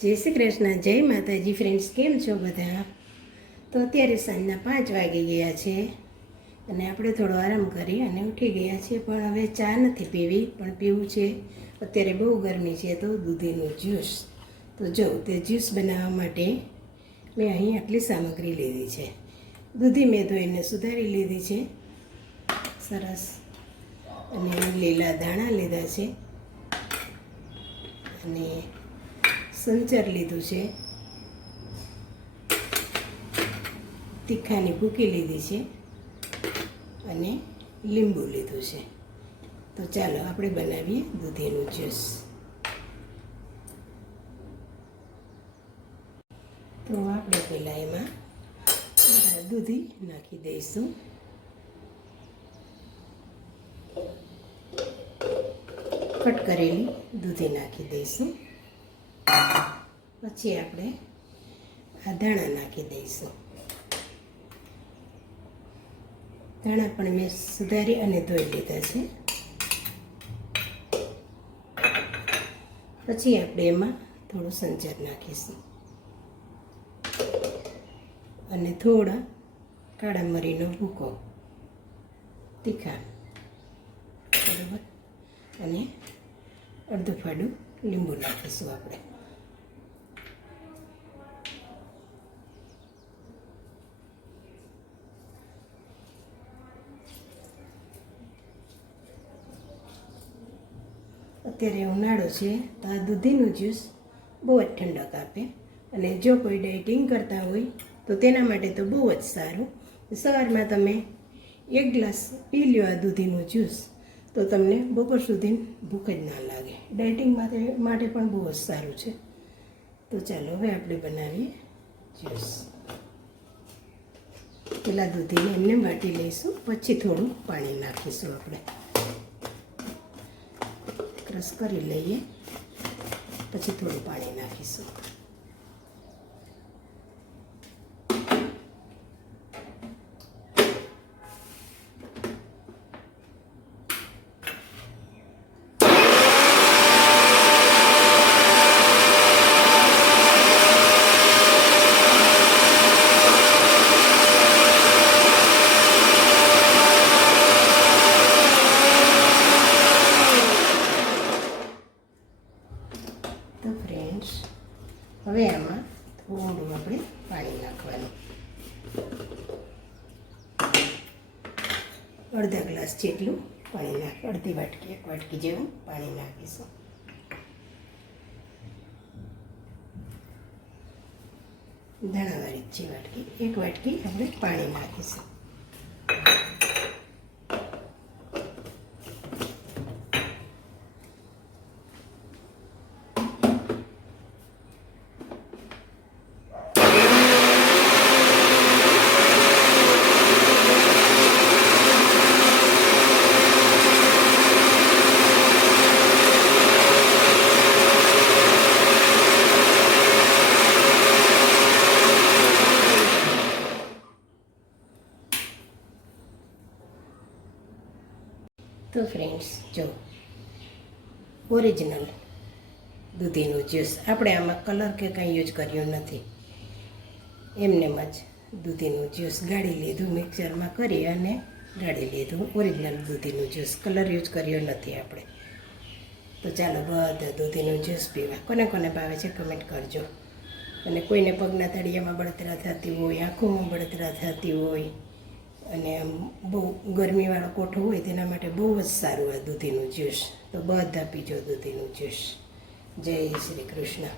જય શ્રી કૃષ્ણ, જય માતાજી. ફ્રેન્ડ્સ, કેમ છો બધા? તો અત્યારે સાંજના 5 વાગી ગયા છે અને આપણે થોડો આરામ કરી અને ઉઠી ગયા છીએ. પણ હવે ચા નથી પીવી, પણ પીવું છે. અત્યારે બહુ ગરમી છે તો દૂધીનું જ્યુસ. તો જો તે જ્યુસ બનાવવા માટે મેં અહીં આટલી સામગ્રી લીધી છે. દૂધી મેં ધોઈને સુધારી લીધી છે સરસ, અને લીલા દાણા લીધા છે અને સંચર લીધું છે, તીખાની ભૂકી લીધી છે અને લીંબુ લીધું છે. તો ચાલો આપણે બનાવીએ દૂધીનું જ્યુસ. તો આપણે પહેલાં એમાં દૂધી નાખી દઈશું. કટ કરેલી દૂધી નાખી દઈશું. પછી આપણે આ ધાણા નાખી દઈશું. ધાણા પણ મેં સુધારી અને ધોઈ લીધા છે. પછી આપણે એમાં થોડું સંચર નાખીશું અને થોડા કાળા મરીનો ભૂકો, તીખા, બરાબર, અને અડધું ફાડું લીંબુ નાખીશું આપણે. અત્યારે ઉનાળો છે તો આ દૂધીનું જ્યુસ બહુ જ ઠંડક આપે, અને જો કોઈ ડાયટિંગ કરતા હોય તો તેના માટે તો બહુ જ સારું. સવારમાં તમે 1 ગ્લાસ પી લ્યો આ દૂધીનું જ્યુસ તો તમને બપોર સુધી ભૂખ જ ના લાગે. ડાયટિંગ માટે પણ બહુ જ સારું છે. તો ચાલો હવે આપણે બનાવીએ જ્યુસ. પહેલાં દૂધીને એમને વાટી લઈશું, પછી થોડું પાણી નાખીશું. આપણે ક્રશ કરી લઈએ, પછી થોડું પાણી નાખીશું. તો ફ્રેન્ડ્સ, હવે આમાં થોડું આપણે પાણી નાખવાનું. અડધા ગ્લાસ જેટલું પાણી અડધી વાટકી, 1 વાટકી જેવું પાણી નાખીશું. ધાણાવાળી છે વાટકી, 1 વાટકી આપણે પાણી નાખીશું. તો ફ્રેન્ડ્સ, જો ઓરિજિનલ દૂધીનું જ્યુસ. આપણે આમાં કલર કે કંઈ યુઝ કર્યું નથી, એમનેમ જ દૂધીનું જ્યુસ ગાળી લીધું, મિક્સરમાં કરી અને ગાળી લીધું. ઓરિજિનલ દૂધીનું જ્યુસ, કલર યુઝ કર્યો નથી આપણે. તો ચાલો બધા દૂધીનું જ્યુસ પીવા. કોને કોને ભાવે છે કમેન્ટ કરજો. અને કોઈને પગના તળિયામાં બળતરા થતી હોય, આંખોમાં બળતરા થતી હોય, અને આમ બહુ ગરમીવાળો કોઠો હોય તેના માટે બહુ જ સારું આ દૂધીનું જ્યુસ. તો બધા પીજો દૂધીનું જ્યુસ. જય શ્રી કૃષ્ણ.